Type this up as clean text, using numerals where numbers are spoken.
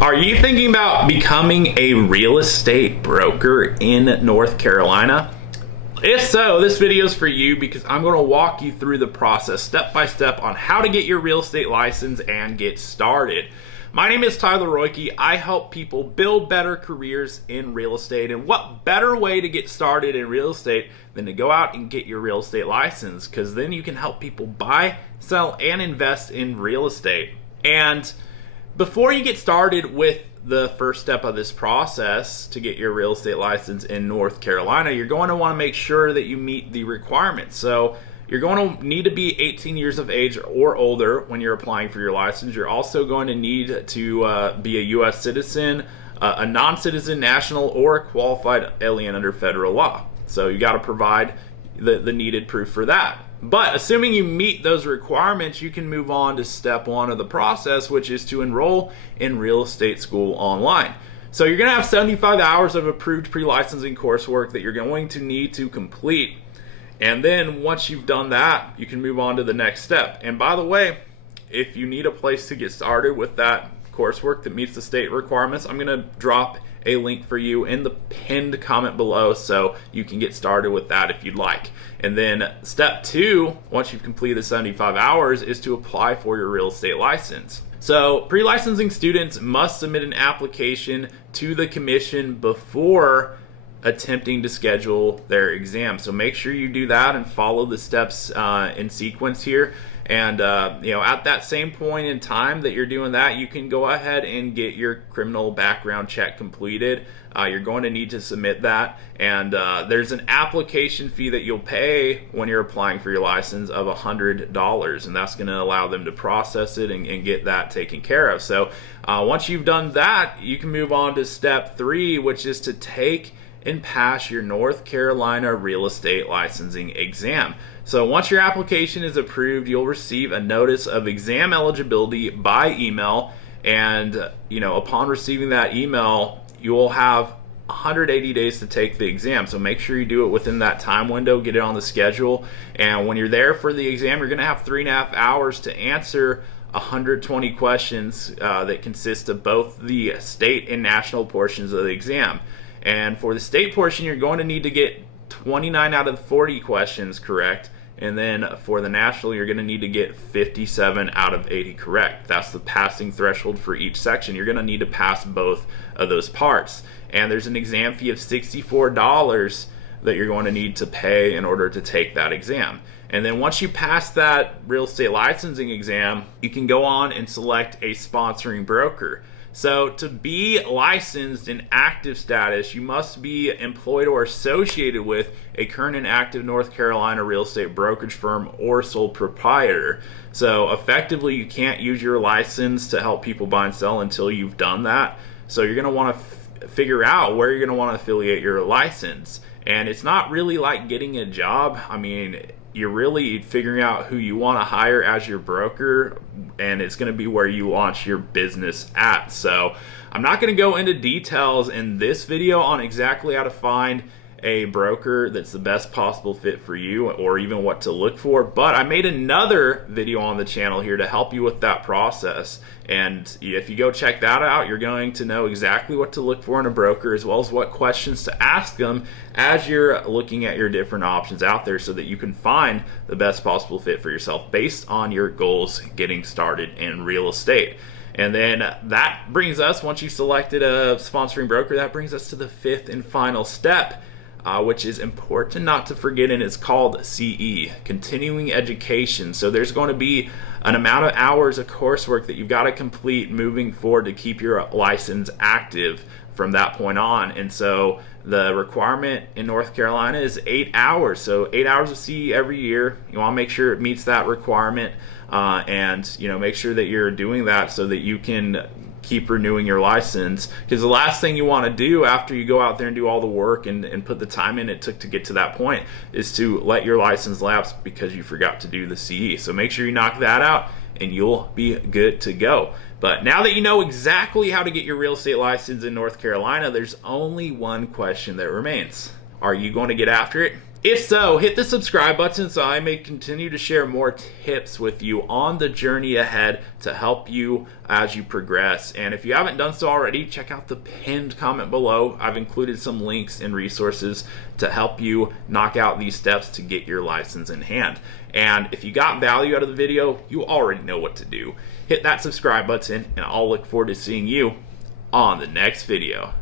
Are you thinking about becoming a real estate broker in North Carolina? If so, this video is for you because I'm going to walk you through the process step by step on how to get your real estate license and get started. My name is Tyler Roicki. I help people build better careers in real estate, and what better way to get started in real estate than to go out and get your real estate license, because then you can help people buy, sell, and invest in real estate. And before you get started with the first step of this process to get your real estate license in North Carolina, you're going to want to make sure that you meet the requirements. So you're going to need to be 18 years of age or older when you're applying for your license. You're also going to need to be a U.S. citizen, a non-citizen national, or a qualified alien under federal law. So you got to provide the needed proof for that. But assuming you meet those requirements, you can move on to step one of the process, which is to enroll in real estate school online. So you're going to have 75 hours of approved pre-licensing coursework that you're going to need to complete. And then once you've done that, you can move on to the next step. And by the way, if you need a place to get started with that coursework that meets the state requirements, I'm going to drop a link for you in the pinned comment below so you can get started with that if you'd like. And then step two, once you've completed the 75 hours, is to apply for your real estate license. So pre-licensing students must submit an application to the commission before attempting to schedule their exam. So make sure you do that and follow the steps in sequence here. And at that same point in time that you're doing that, you can go ahead and get your criminal background check completed. You're going to need to submit that, and there's an application fee that you'll pay when you're applying for your license of $100, and that's going to allow them to process it and get that taken care of. So once you've done that, you can move on to step three, which is to take and pass your North Carolina real estate licensing exam. So once your application is approved, you'll receive a notice of exam eligibility by email, and upon receiving that email, you will have 180 days to take the exam. So make sure you do it within that time window, get it on the schedule, and when you're there for the exam, you're going to have 3.5 hours to answer 120 questions that consist of both the state and national portions of the exam. And for the state portion, you're going to need to get 29 out of 40 questions correct. And then for the national, you're going to need to get 57 out of 80 correct. That's the passing threshold for each section. You're going to need to pass both of those parts. And there's an exam fee of $64 that you're going to need to pay in order to take that exam. And then once you pass that real estate licensing exam, you can go on and select a sponsoring broker. So to be licensed in active status, you must be employed or associated with a current and active North Carolina real estate brokerage firm or sole proprietor. So effectively, you can't use your license to help people buy and sell until you've done that. So you're going to want to figure out where you're going to want to affiliate your license. And it's not really like getting a job. I mean, you're really figuring out who you want to hire as your broker, and it's going to be where you launch your business at. So I'm not going to go into details in this video on exactly how to find a broker that's the best possible fit for you or even what to look for, but I made another video on the channel here to help you with that process. And if you go check that out, you're going to know exactly what to look for in a broker, as well as what questions to ask them as you're looking at your different options out there, so that you can find the best possible fit for yourself based on your goals getting started in real estate. And then that brings us, once you selected a sponsoring broker, that brings us to the fifth and final step, which is important not to forget, and it's called CE, continuing education. So there's going to be an amount of hours of coursework that you've got to complete moving forward to keep your license active from that point on. And so the requirement in North Carolina is 8 hours. So 8 hours of CE every year. You want to make sure it meets that requirement, and make sure that you're doing that so that you can keep renewing your license, because the last thing you want to do after you go out there and do all the work and put the time in it took to get to that point is to let your license lapse because you forgot to do the CE. So make sure you knock that out and you'll be good to go. But now that you know exactly how to get your real estate license in North Carolina, there's only one question that remains. Are you going to get after it? If so, hit the subscribe button so I may continue to share more tips with you on the journey ahead to help you as you progress. And if you haven't done so already, check out the pinned comment below. I've included some links and resources to help you knock out these steps to get your license in hand. And if you got value out of the video, you already know what to do. Hit that subscribe button, and I'll look forward to seeing you on the next video.